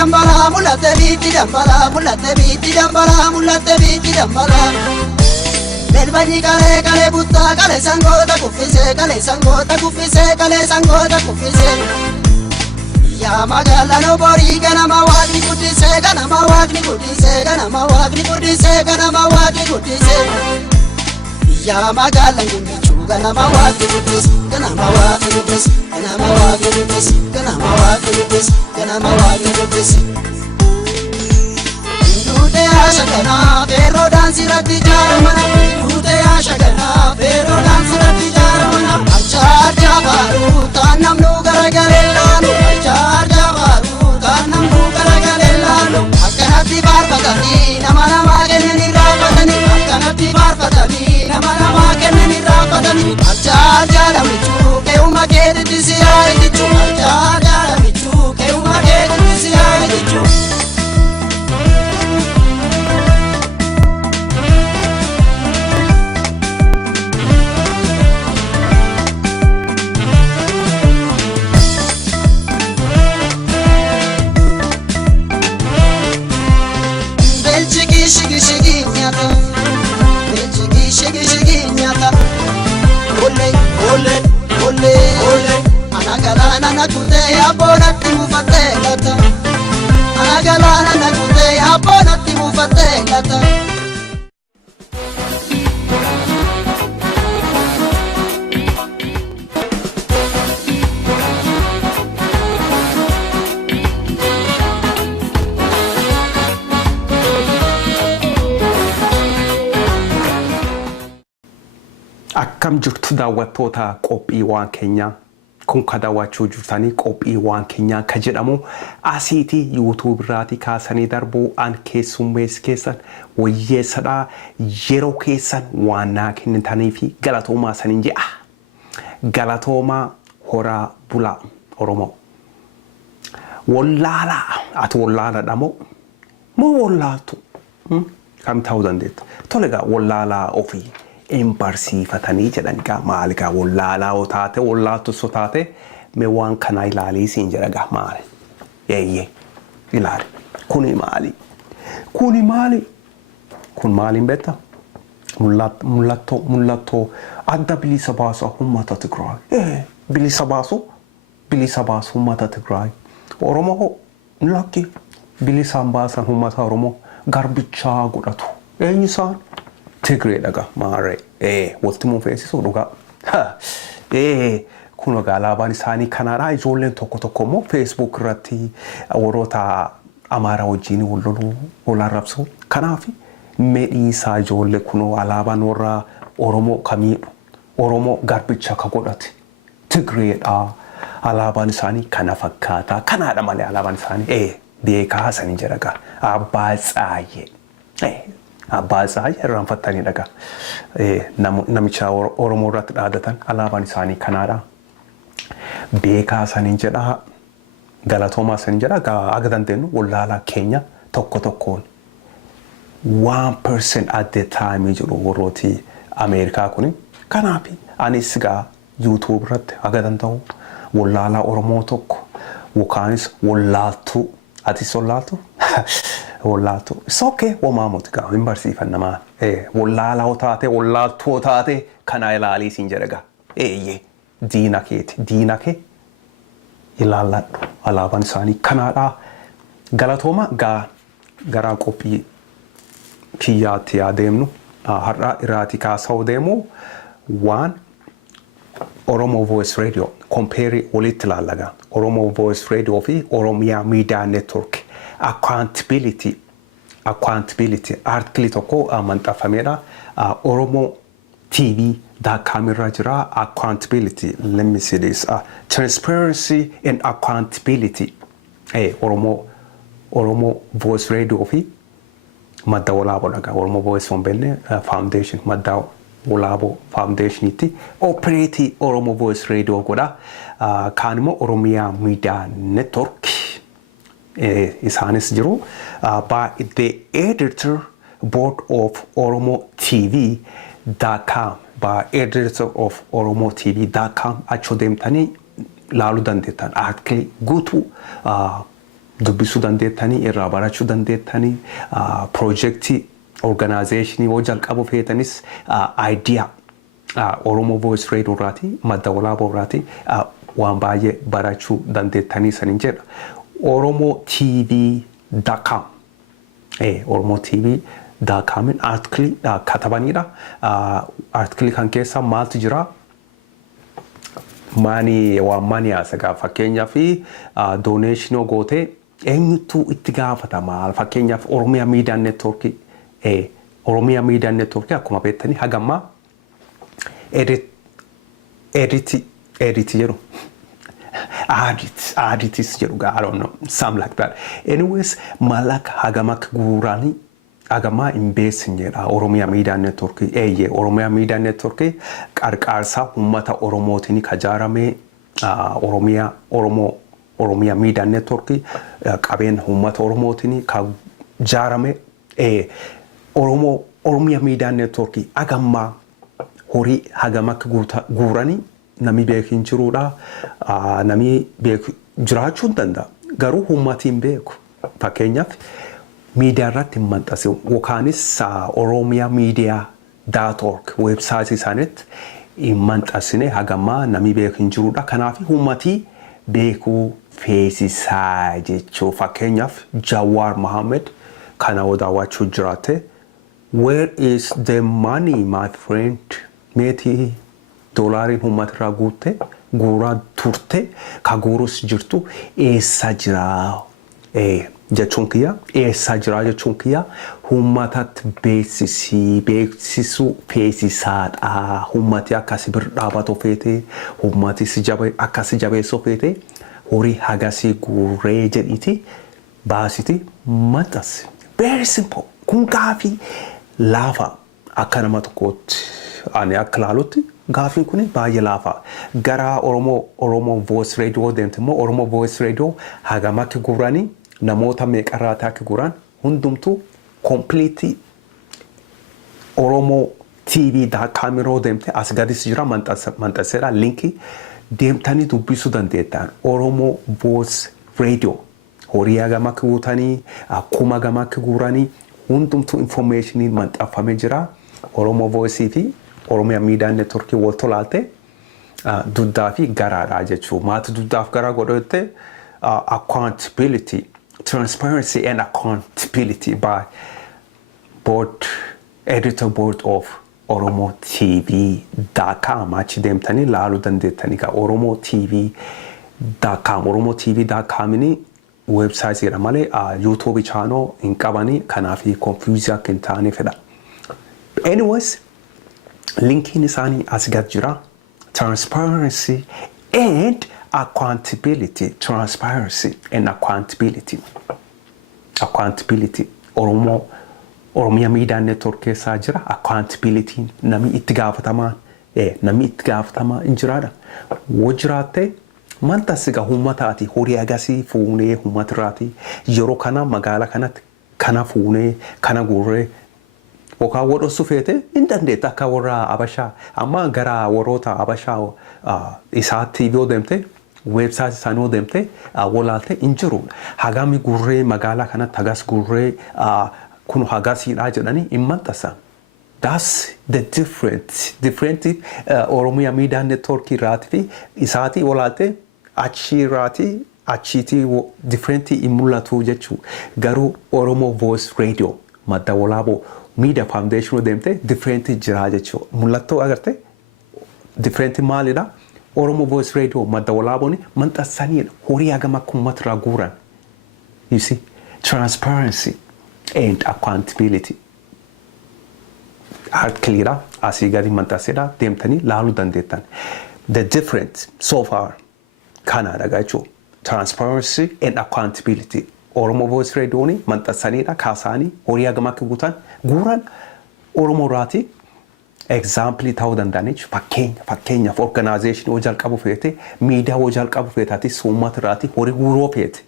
dambala mulate biti dambala mulate biti dambala mulate biti dambala Belbani kale butta kale sangota kufise kale sangota kufise kale sangota kufise Ya magala no bori gana mawagni kudise gana mawagni kudise gana mawagni kudise gana mawagni kudise Ya magala ngumbichu gana mawagni kudise gana mawagni kudise gana mawagni kudise gana mawagni kudise gana mawagni kudise Dute asha gana pero dansi rati jaramana Dute asha gana pero dansi rati jaramana Achar jabaru tanam nu garagarellanu Achar jabaru tanam nu garagarellanu Akkanatti barbatani nama nama kenneni raafatani Akkanatti barbatani nama nama kenneni raafatani Achar jaalamichu keuma keetitti siyaayitichu Achar jaalamichu keuma keetitti siyaayitichu Shigi nyata shigi nyata ole anagalana nakute abonatti mufatellata anagalana nakute abonatti mufatellata Akkam jirtu daawwattoota qophii waan keenyaa kun ka daawwachuu jirtanii qophii waan keenyaa ka jedhamu asiitii YouTube irraati kaasanii darbuu an keessummees keessan wayyeessadhaa yeroo keessan waan naa kennitanii fi galatoomaa saniin jedha galatoomaa horaa bulaa Oromoo wallaalaa ati wallaaladha moo wallaaltu kam ta'uu dandeetta tolegaa wallaalaa ofii Embarsiifatanii jedhanigaa maaligaa wallaalaa otaate wallaattu sotaate me waan kana ilaalii siin jedhagaa maali yeeyye ilaali kuni maali kun maaliin beektaa mul'attoo adda bilisa baasu uummata Tigraay bilisa baasu uummata Tigraay Oromoo lakki bilisaan baasan uummata Oromoo garbichaa godhatu eenyu isaan Tigray daga maare walitti mufeessisu dhugaa kun alaabaan isaanii kanaadha ijoolleen tokko immoo Facebook irratti warroota Amaaraa wajjin wal arrabsu kanaaf medhiisaa ijoollee kun alaabaan warra Oromoo kamiidhu Oromoo garbicha ka godhate Tigrayidha alaabaan isaanii kana fakkaata kanaadha malee alaabaan isaanii beekaa sanii jedhaga abbaa tsaayee Abbaasa irraan fattanii dhagaa namicha Oromoo irratti dhaadatan alaabaan isaanii kanaadha beekaa saniin jedha galatoomaa saniin jedha aga dandeenyu wallaalaa keenya tokkoon 1% at the time jedhu warrooti Ameerikaa kuni kanaaf anis gaa YouTube irratti aga danda'u wallaalaa Oromoo tokko wakaanis wallaaltu atis wallaaltu Wallaaltu it's okay wamaamuti gaa hin barsiifannamaa wallaalaa otaate wallaaltu otaate kana ilaalii siin jedhagaa diina kee ilaalladhu alaabaan isaanii kanaadha galatooma garaa qophii kiyyaatti yaadeemnu har'a irraati kaasa'u deemu waan Oromo Voice Radio compare walitti ilaallagaa Oromo Voice Radio fi Oromia Media Network accountability article tokko manxafamedha Oromo TV.com irra jira accountability let me see this transparency and accountability Oromo Voice Radio fi madda walaabo daga Oromo Voice Foundation madda walaabo foundation iti operate Oromo Voice Radio goda kanimo Oromia Media Network isaanis jiru by the editor board of Oromo TV.com by editor of Oromo TV.com acho deemtanii laalu dandeettan article guutuu dubbisuu dandeettanii irraa barachuu dandeettanii piroojeektii organizationii yoo jalqabu feetanis idea Oromo Voice Radio irraati madda walaaboo irraati waan baay'ee barachuu dandeettanii sanin jedha. oromotv.com oromotv.com article katabanidha. Article kan keessa maaltu jira? Mani asagaa fakkeenyaaf donation gootee eenyutu itti gaafata maal fakkeenyaaf Oromiyaa Media Network Oromiyaa Media Network akkuma beektanii hagamma edit jedhu audits jedhu I don't know something like that. Anyways malaka hagamak guurani agama imbeesinyedha Oromiyaa Media Network Oromiyaa Media Network qarqaarsa ummata Oromootiin kajaarame Oromiyaa Media Network qabeen ummata Oromootiin kajaarame Oromiyaa Media Network agama horii hagamak guurani nami beekin jiruudha nami beeku jiraachuun danda'a garuu ummatiin beeku fakkeenyaaf miidiyaa irratti maxxanse yookaanis oromia.media.org websaayitii isaaniitti maxxansine hagammaa nami beekin jiruudha kanaaf ummatii beekuu feesisaa jechuu fakkeenyaaf Jawaar Mohammed kana daawwachuu jiraate where is the money my friend meetii doolaariin uummatirraa guuraa turte ka guurus jirtu eessa jira jechuun kiyya eessa jira jechuun kiyya uummatatti beeksisuu feesisaadha uummati akkasi bir dhaabatu feete uummati akkasi jabeessoo feete horii hagasii guuree jedhiti baasiti maxxansi very simple kun gaafii laafa akka nama tokkootti ani akka laalutti gaafin kuni baay'ee laafa gara Oromo Voice Radio deemtimo Oromo Voice Radio hagamak guurani namoota meeqarraati akka guuran hundumtu complete oromotv.com irraa deemte as gadis jira maxxanseera linki deemtanii dubbisuu dandeettan Oromo Voice Radio horii hagamak guutanii akkuma hagamak guuranii hundumtu information maxxanfamee jira Oromo Voice fi Oromiyaa Media Network wal tolaalte duddaa fi garaadha jechuu maati duddaaf garaa godhatte accountability transparency and accountability by editor board of oromotv.com achi deemtanii laaluu dandeettanii ka oromotv.com ni website jedha malee YouTube channel hin qabanii kanaaf confuse akka hin taane fedha. Anyways linkin isaanii as gad jira transparency and accountability Oromiyaa Media Network keessaa jira accountability namni itti gaafatamaa hin jiraadha wajjiraatte mantasiga ummataati horii agasii fuunee ummatiraati yeroo kana magaala kanatti kana fuunee kana guurree Oka wodhosu feete hin dandeetta akka warra Abashaa amma gara warroota Abashaa isaatti yoo deemte website isaanii yoo deemte walaalte hin jiru hagami gurree magaalaa kanatti hagas gurree kun hagasiidha jedhanii hin maxxansan. That's the different Oromiyaa Media Network irraati fi isaati walaalte achi irraati achiiti different hin mul'atu jechuu garuu Oromo Voice Radio madda walaaboo Media Foundation deemte different jira jechuu mul'attuu agarte different maalidha Oromo Voice Radio madda walaabooni maxxansaniidha horii hagama ummatirraa guuran you see transparency and accountability clear asii gadi maxxansedha deemtanii laaluu dandeettan the different so far kana jechuu transparency and accountability Oromo Voice Radio ni maxxansaniidha kaasaanii horii hagama guuran Oromo raati example ta'uu danda'aniif fakkeenyaaf organization wajjal qabu feete media wajjal qabu feetaati uummata raati horii guuroo feete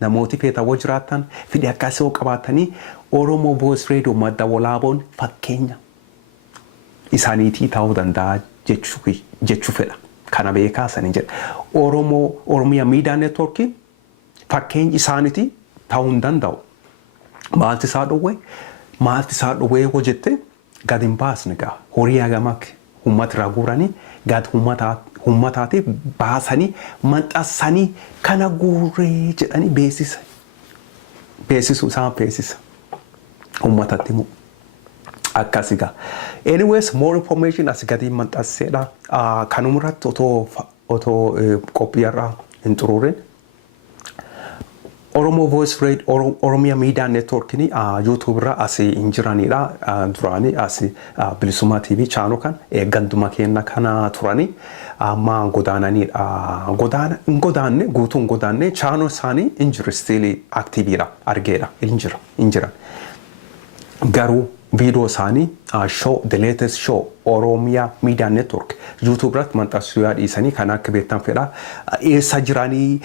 namooti feeta wajjiraatan fidii akkasii qabaatanii Oromo Voice Radio madda walaaboon fakkeenya isaaniitii ta'uu danda'a jechuu fedha kana beekaa sanin jedha Oromiyaa Media Network fakkeenyi isaaniiti ta'uu hin danda'u. Maalti isaa dhowwee yoo jette gadi hin baasne gaa horii hagamak uummata irraa guuranii gadi uummataatiif baasanii maxxansanii kana guurree jedhanii beeksisu isaan beeksisa uummatatti immoo akkasii gaa. Anyways more information as gadi maxxanseedha. Kanumarratti otoo qophiirraa hin xuruurin Oromo Voice Radio Oromia Media Network ni YouTube ra asi injiranidha durani asi Bilisummaa TV channel kan ganduma kenna kana turani amma godaanani godaanne guutuun godaanne channel sani injira still active ra argeera injira garu video sani show the latest show Oromia Media Network YouTube rat mantasu yaadisani kana akka beektan fedha eessa jiranii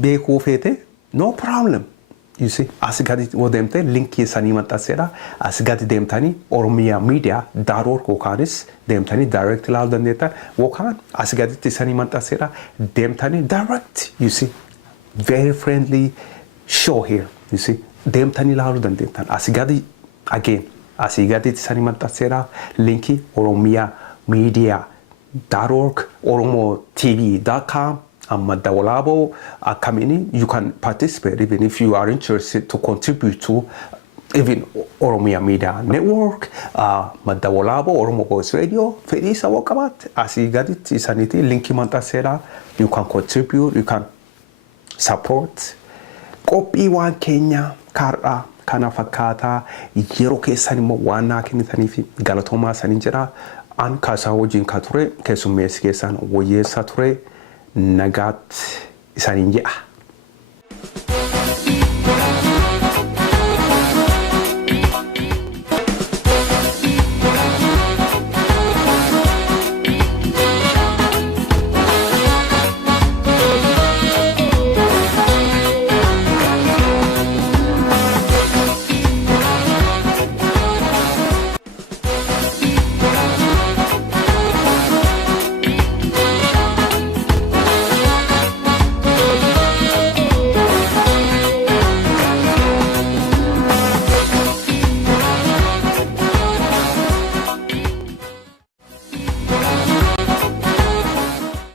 beekuu feete no problem. You see, as gadi wodemte link sani maxxanseedha. As gadi deemtanii oromia.media.org yookanis deemtanii direct ilaaluu dandeettan yookaan as gaditti sani maxxanseedha deemtanii direct. You see, very friendly show here. You see, deemtanii ilaaluu dandeettan. As gadi again as gaditti sani maxxanseedha linki oromia.media.org oromotv.com. Madawalabo Kamini, you can participate even if you are interested to contribute to even Oromia Media Network, Madawalabo, Oromo Voice Radio, Felisa Wakabat, as you got it, Isanity, Linky Mantasera, you can contribute, you can support. Kopi wan Kenya, Kara, Kana Fakata, Yeroke Sanimo, Wana Kinitanifi, Galatoma Saninjera, and Kasawojin Kature, Kesumesisan, Woye Sature. Nagat isaaniin jedha.